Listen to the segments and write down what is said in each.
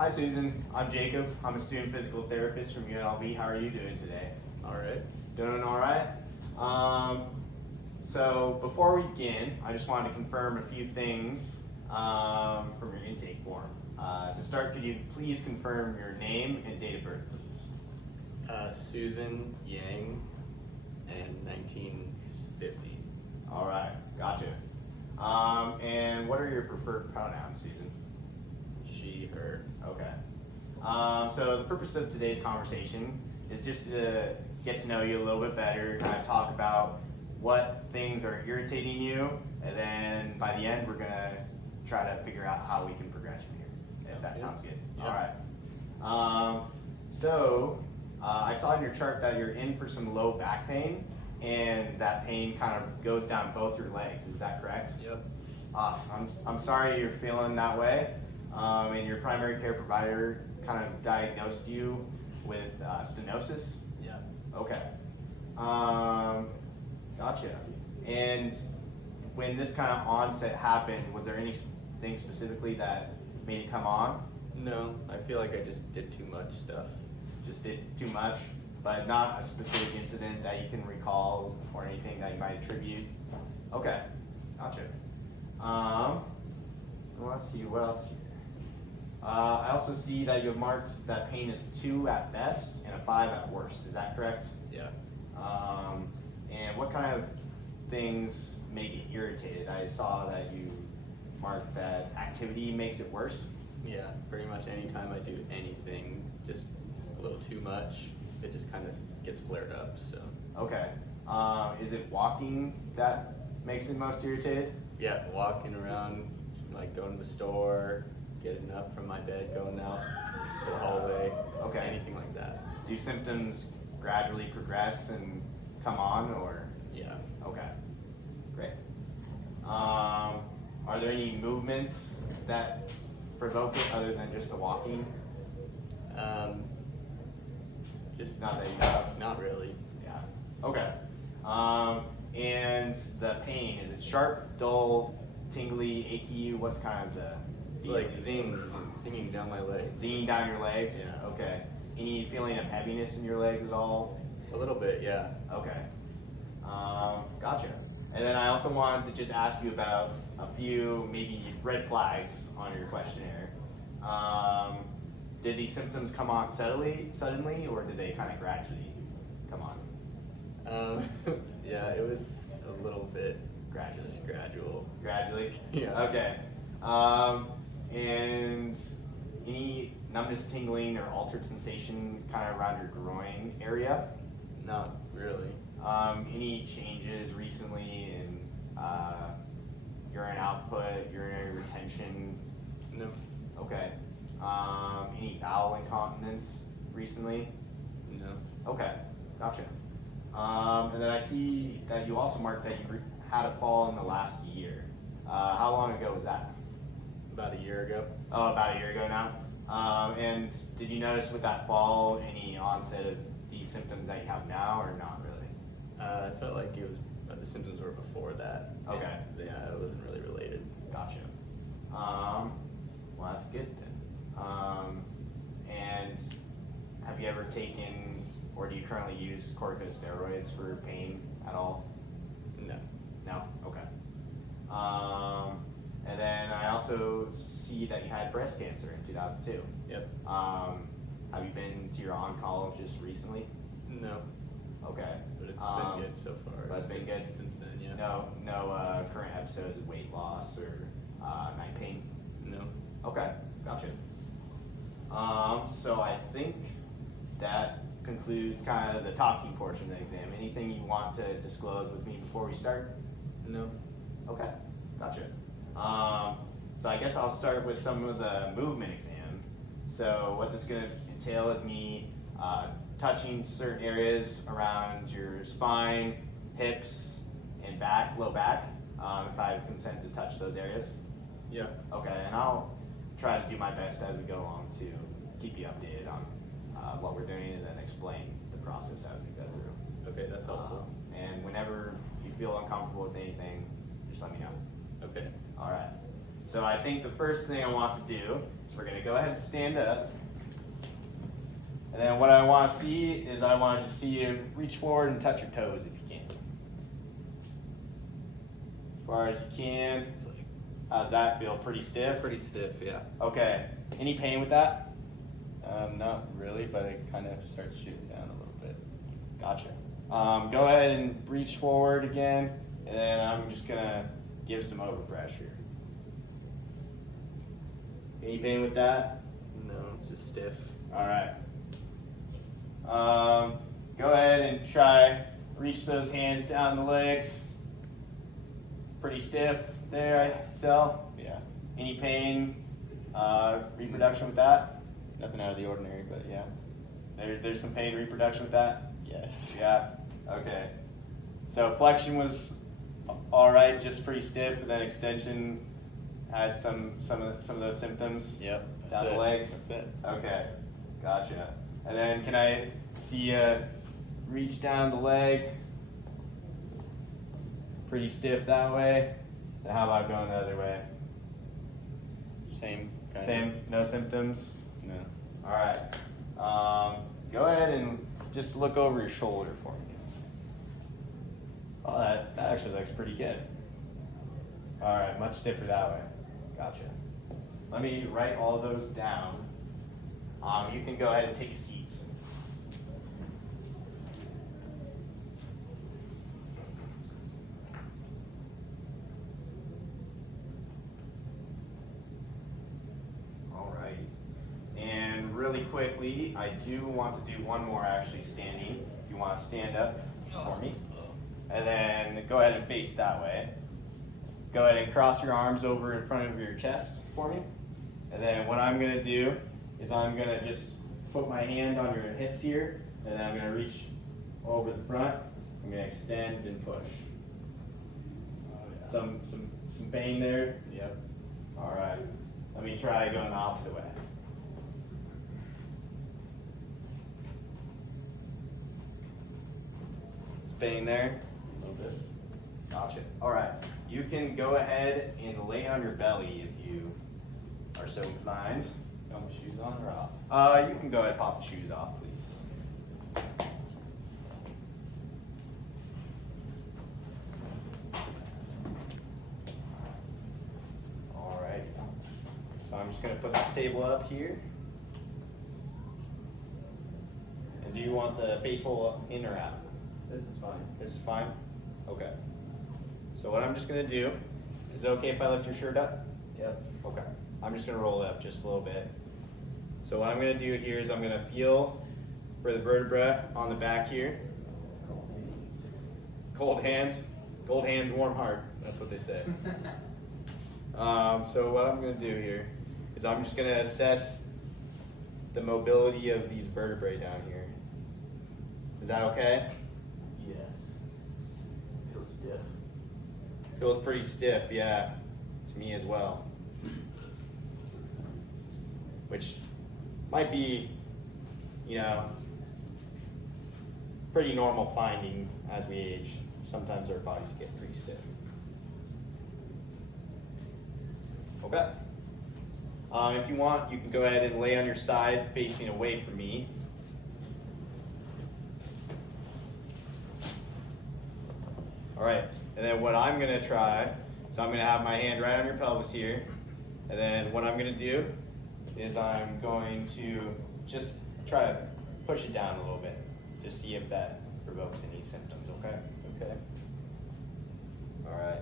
Hi Susan, I'm Jacob. I'm a student physical therapist from UNLV. How are you doing today? All right. Doing all right. So before we begin, I just wanted to confirm a few things from your intake form. To start, could you please confirm your name and date of birth, please? Susan Yang, and 1950. All right, gotcha. And what are your preferred pronouns, Susan? She, her. Okay. So the purpose of today's conversation is just to get to know you a little bit better, kind of talk about what things are irritating you, and then by the end we're gonna try to figure out how we can progress from here, if that sounds good. Yeah. All right. I saw in your chart that you're in for some low back pain, and that pain kind of goes down both your legs. Is that correct? Yep. I'm sorry you're feeling that way. And your primary care provider kind of diagnosed you with stenosis? Yeah. Okay. Gotcha. And when this kind of onset happened, was there anything specifically that made it come on? No, I feel like I just did too much stuff. Just did too much, but not a specific incident that you can recall or anything that you might attribute? Okay. Gotcha. Let's see, what else here? I also see that you have marked that pain is 2 at best and a 5 at worst. Is that correct? Yeah. And what kind of things make it irritated? I saw that you marked that activity makes it worse. Yeah, pretty much anytime I do anything just a little too much, it just kind of gets flared up, so. Okay. Is it walking that makes it most irritated? Yeah, walking around, like going to the store, getting up from my bed, going out to the hallway, Okay. anything like that. Do symptoms gradually progress and come on, or? Yeah. Okay, great. Are there any movements that provoke it other than just the walking? Just Not that you know. Not really. Yeah. Okay. And the pain, is it sharp, dull, tingly, achy? What's kind of the It's like zinging down my legs. zinging down your legs? Yeah. Okay. Any feeling of heaviness in your legs at all? A little bit, yeah. Okay. Gotcha. And then I also wanted to just ask you about a few maybe red flags on your questionnaire. Did these symptoms come on suddenly, or did they kind of gradually come on? Yeah, it was a little bit Gradually. just gradual. Gradually? Yeah. Okay. And any numbness, tingling, or altered sensation kind of around your groin area? Not really. Any changes recently in urine output, urinary retention? No. Okay. Any bowel incontinence recently? No. Okay, gotcha. And then I see that you also marked that you had a fall in the last year. How long ago was that? About a year ago. Oh, about a year ago now. And did you notice with that fall any onset of these symptoms that you have now, or not really? I felt like it was the symptoms were before that. Okay. And, yeah, it wasn't really related. Gotcha. Well, that's good then. And have you ever taken, or do you currently use corticosteroids for pain at all? No. No? Okay. And then I also see that you had breast cancer in 2002. Yep. Have you been to your oncologist recently? No. Okay. But it's been good so far. But it's been good? Since then, yeah. No current episodes of weight loss or night pain? No. Okay, gotcha. So I think that concludes kind of the talking portion of the exam. Anything you want to disclose with me before we start? No. Okay, gotcha. So I guess I'll start with some of the movement exam. So what this is going to entail is me touching certain areas around your spine, hips, and back, low back, if I have consent to touch those areas. Yeah. Okay, and I'll try to do my best as we go along to keep you updated on what we're doing and then explain the process as we go through. Okay, that's helpful. And whenever you feel uncomfortable with anything, just let me know. Okay. All right. So I think the first thing I want to do is we're gonna go ahead and stand up. And then what I want to see is I want to see you reach forward and touch your toes if you can. As far as you can. It's like How's that feel? Pretty stiff? pretty stiff, yeah. Okay. Any pain with that? Not really, but it kind of starts shooting down a little bit. Gotcha. Go ahead and reach forward again, and then I'm just gonna give some overpressure. Any pain with that? No, it's just stiff. All right. Go ahead and try reach those hands down the legs. Pretty stiff there, I can tell. Yeah. Any pain, reproduction with that? Nothing out of the ordinary, but yeah. There's some pain reproduction with that? Yes. Yeah, okay. So flexion was all right, just pretty stiff, and then extension had some of those symptoms. Yep. Down the legs? That's it. Okay, gotcha. And then can I see you reach down the leg? Pretty stiff that way. Then how about going the other way? Same. Kind Same, no symptoms? Of. No. All right. Go ahead and just look over your shoulder for me. Oh, that actually looks pretty good. All right, much stiffer that way. Gotcha. Let me write all those down. You can go ahead and take a seat. All right. And really quickly, I do want to do one more actually standing. If you want to stand up for me. And then go ahead and face that way. Go ahead and cross your arms over in front of your chest for me. And then what I'm going to do is I'm going to just put my hand on your hips here, and then I'm going to reach over the front. I'm going to extend and push. Some pain there? Yep. All right. Let me try going the opposite way. Some pain there? A little bit. Gotcha. All right. You can go ahead and lay on your belly if you are so inclined. You want my shoes on or off? You can go ahead and pop the shoes off, please. All right. So I'm just going to put this table up here. And do you want the face hole in or out? This is fine. This is fine? Okay. So what I'm just going to do, is it okay if I lift your shirt up? Yep. Okay. I'm just going to roll it up just a little bit. So what I'm going to do here is I'm going to feel for the vertebra on the back here. Cold hands, warm heart. That's what they say. So what I'm going to do here is I'm just going to assess the mobility of these vertebrae down here. Is that okay? Yes. Feels stiff. Feels pretty stiff, yeah, to me as well. Which might be, pretty normal finding as we age. Sometimes our bodies get pretty stiff. Okay. If you want, you can go ahead and lay on your side facing away from me. All right, and then what I'm gonna try is I'm gonna have my hand right on your pelvis here, and then what I'm gonna do is I'm going to just try to push it down a little bit, just see if that provokes any symptoms, okay? Okay. All right.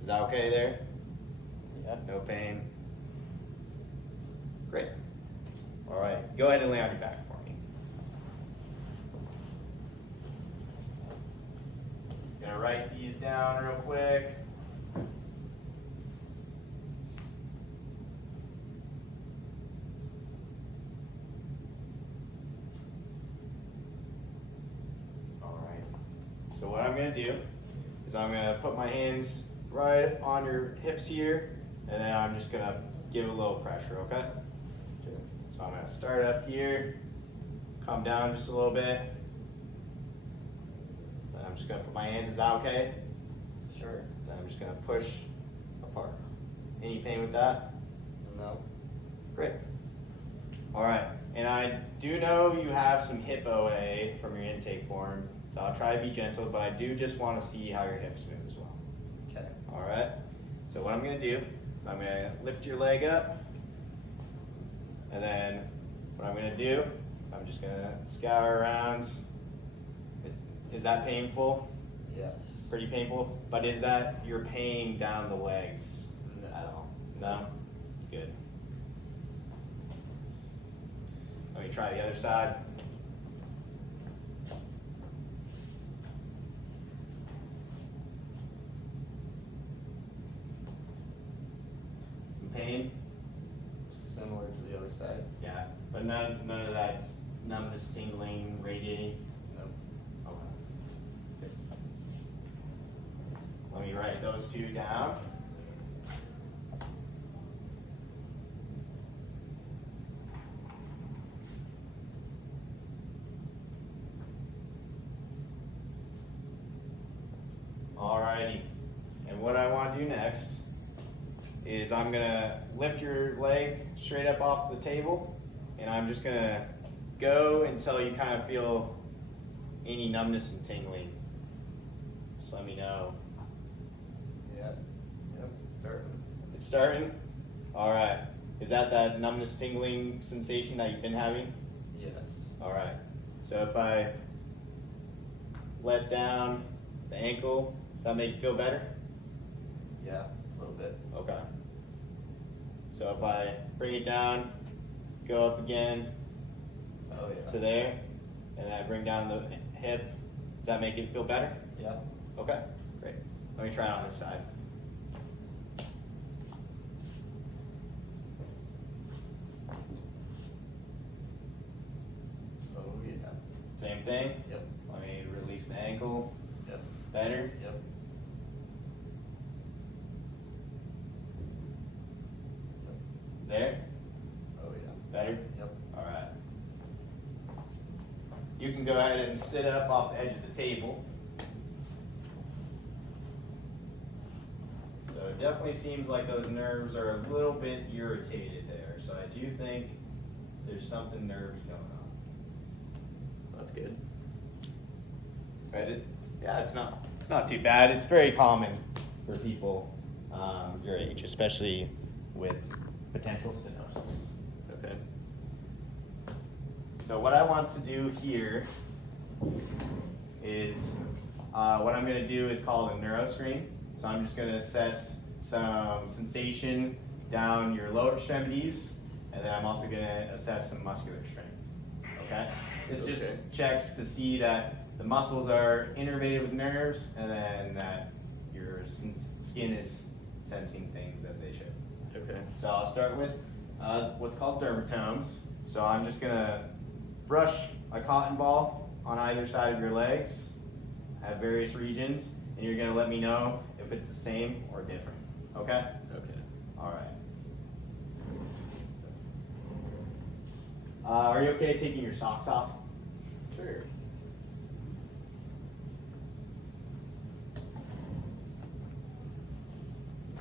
Is that okay there? Yeah. No pain? Great. All right, go ahead and lay on your back for me. Gonna write these down real quick. All right. So what I'm gonna do is I'm gonna put my hands right on your hips here, and then I'm just gonna give it a little pressure, okay? So I'm gonna start up here, come down just a little bit. Then I'm just gonna put my hands, is that okay? Sure. Sure. Then I'm just gonna push apart. Any pain with that? No. Great. All right, and I do know you have some hip OA from your intake form, so I'll try to be gentle, but I do just want to see how your hips move as well. Okay. All right, so what I'm gonna do, I'm gonna lift your leg up, and then what I'm gonna do, I'm just gonna scour around. Is that painful? Yes. Pretty painful, but is that you're paying down the legs No. at all? No? Good. Let me try the other side. Some pain? Similar to the other side. Yeah, but none of that numbness, tingling, radiating? Nope. Okay. Good. Let me write those two down. Alrighty, and what I want to do next is I'm gonna lift your leg straight up off the table, and I'm just gonna go until you kind of feel any numbness and tingling. Just let me know. Yep. Yep. Starting. It's starting? Alright. Is that numbness tingling sensation that you've been having? Yes. Alright. So if I let down the ankle, does that make you feel better? Yeah. A little bit. Okay. So if I bring it down, go up again Oh yeah. to there, and then I bring down the hip, does that make it feel better? Yeah. Okay, great. Let me try it on this side. Oh yeah. Same thing? Yep. Let me release the ankle. Yep. Better? Yep. There? Oh yeah. Better? Yep. Alright. You can go ahead and sit up off the edge of the table. So it definitely seems like those nerves are a little bit irritated there. So I do think there's something nervy going on. That's good. Right? Yeah, it's not too bad. It's very common for people your age, especially with potential stenosis. Okay. So what I want to do here is what I'm going to do is called a neuroscreen. So I'm just going to assess some sensation down your lower extremities, and then I'm also going to assess some muscular strength. Okay? This just checks to see that the muscles are innervated with nerves, and then that your skin is sensing things as they should. Okay. So I'll start with what's called dermatomes. So I'm just gonna brush a cotton ball on either side of your legs at various regions, and you're gonna let me know if it's the same or different. Okay? Okay. All right. Are you okay taking your socks off? Sure.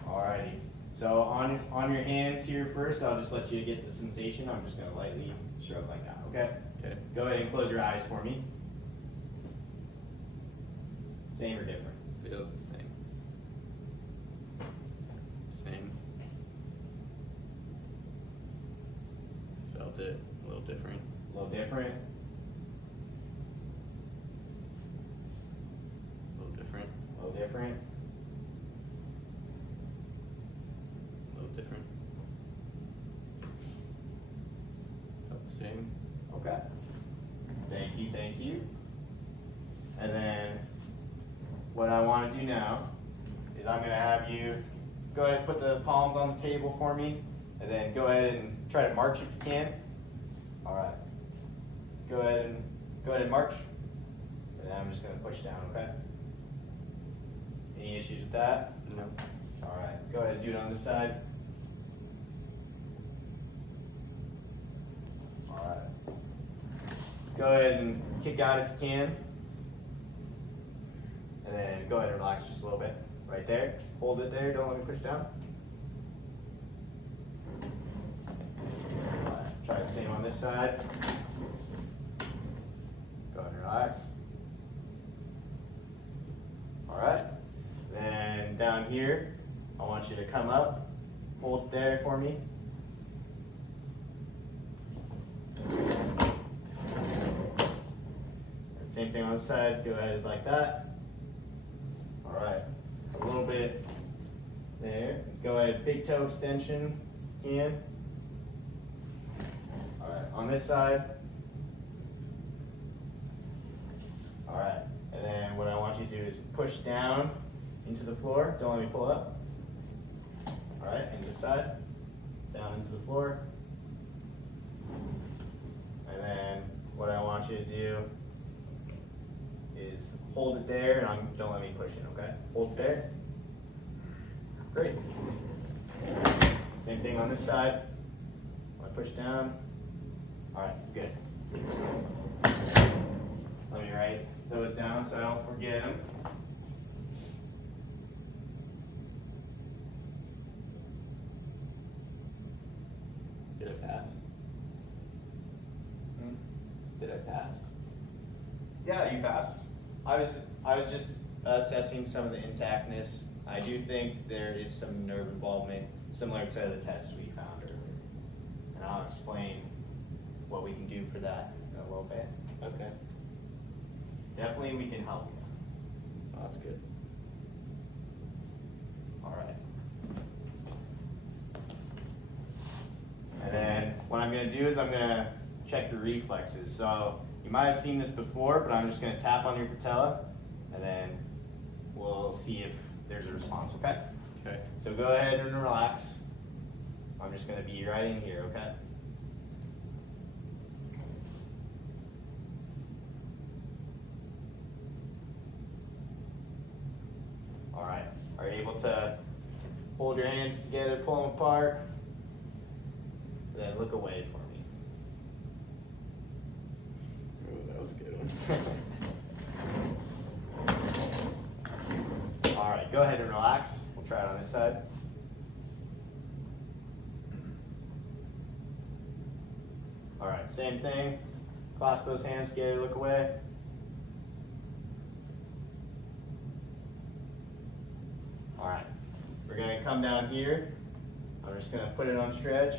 Alrighty. So on your hands here first, I'll just let you get the sensation. I'm just gonna lightly stroke like that. Okay? Okay. Go ahead and close your eyes for me. Same or different? Feels the same. Same. Felt it a little different. A little different? A little different. A little different? A little different. Felt the same. Okay. Thank you, thank you. And then what I want to do now is I'm going to have you go ahead and put the palms on the table for me, and then go ahead and try to march if you can. All right. Go ahead and march. And then I'm just going to push down, okay? Any issues with that? No. All right. Go ahead and do it on this side. All right. Go ahead and kick out if you can. And then go ahead and relax just a little bit. Right there. Hold it there. Don't let me push down. Alright, try the same on this side. Go ahead and relax. Alright. Then down here, I want you to come up. Hold there for me. And same thing on this side. Go ahead like that. Alright. A little bit there. Go ahead, big toe extension. Can. Alright, on this side. Alright, and then what I want you to do is push down into the floor. Don't let me pull up. Alright, and this side. Down into the floor. And then what I want you to do is hold it there, and don't let me push it, okay? Hold it there. Great. Same thing on this side. I push down. Alright, good. Let me write those down so I don't forget them. Did I pass? Did I pass? Yeah, you passed. I was just assessing some of the intactness. I do think there is some nerve involvement similar to the test we found earlier. And I'll explain what we can do for that in a little bit. Okay. Definitely we can help you. Oh, that's good. Alright. And then what I'm going to do is I'm going to check your reflexes. So you might have seen this before, but I'm just going to tap on your patella, and then we'll see if there's a response, okay? Okay. So go ahead and relax. I'm just going to be right in here, okay? Alright. Are you able to hold your hands together, pull them apart? Then look away for me. Oh, that was a good one. Alright, go ahead and relax. We'll try it on this side. Alright, same thing. Clasp those hands together, look away. Alright, we're going to come down here. I'm just going to put it on stretch.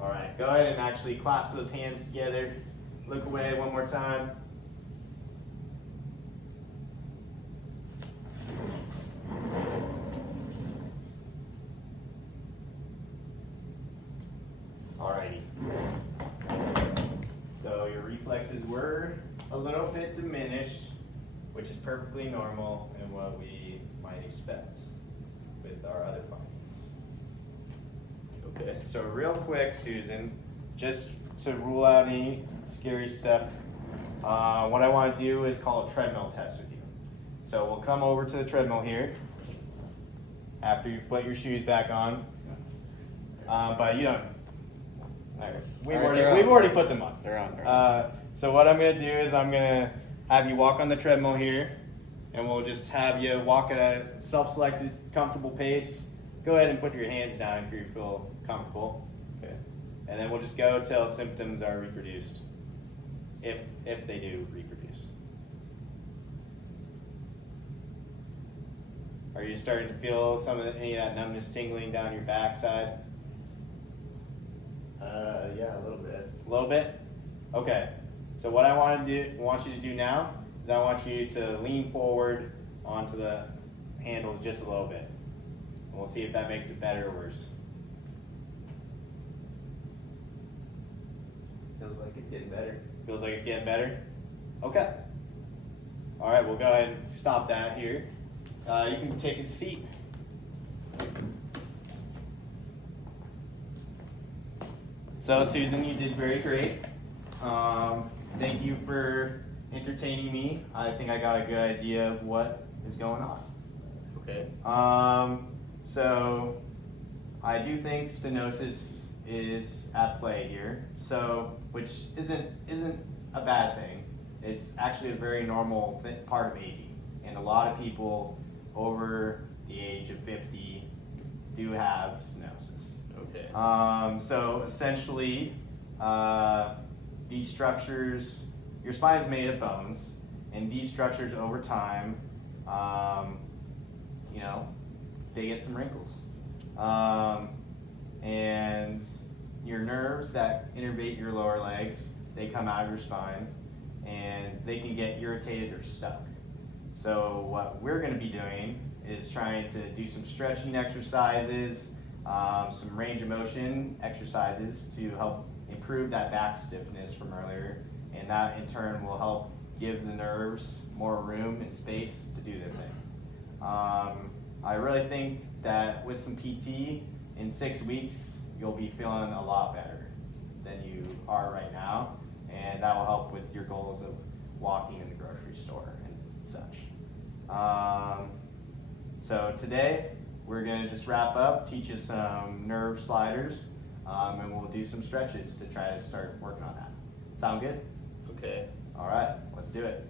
Alright, go ahead and actually clasp those hands together. Look away one more time. Alrighty. So your reflexes were a little bit diminished, which is perfectly normal and what we might expect with our other findings. Okay. So real quick, Susan, just to rule out any scary stuff, what I want to do is call a treadmill test with you. So we'll come over to the treadmill here after you've put your shoes back on. But you don't. We've already put them on. They're on. So what I'm going to do is I'm going to have you walk on the treadmill here, and we'll just have you walk at a self-selected, comfortable pace. Go ahead and put your hands down if you feel comfortable. Okay. And then we'll just go till symptoms are reproduced, if they do reproduce. Are you starting to feel any of that numbness tingling down your backside? Yeah, a little bit. A little bit? Okay. So what I want you to do now is I want you to lean forward onto the handles just a little bit. And we'll see if that makes it better or worse. Feels like it's getting better. Feels like it's getting better? Okay. All right, we'll go ahead and stop that here. You can take a seat. So Susan, you did very great. Thank you for entertaining me. I think I got a good idea of what is going on. Okay. So I do think stenosis is at play here. So, which isn't a bad thing. It's actually a very normal part of aging, and a lot of people over the age of 50 do have stenosis. Okay. So essentially, these structures, your spine is made of bones, and these structures over time, you know, they get some wrinkles. And your nerves that innervate your lower legs, they come out of your spine, and they can get irritated or stuck. So what we're going to be doing is trying to do some stretching exercises, some range of motion exercises to help improve that back stiffness from earlier, and that in turn will help give the nerves more room and space to do their thing. I really think that with some PT, in 6 weeks, you'll be feeling a lot better than you are right now, and that will help with your goals of walking in the grocery store and such. So today, we're gonna just wrap up, teach you some nerve sliders, and we'll do some stretches to try to start working on that. Sound good? Okay. All right, let's do it.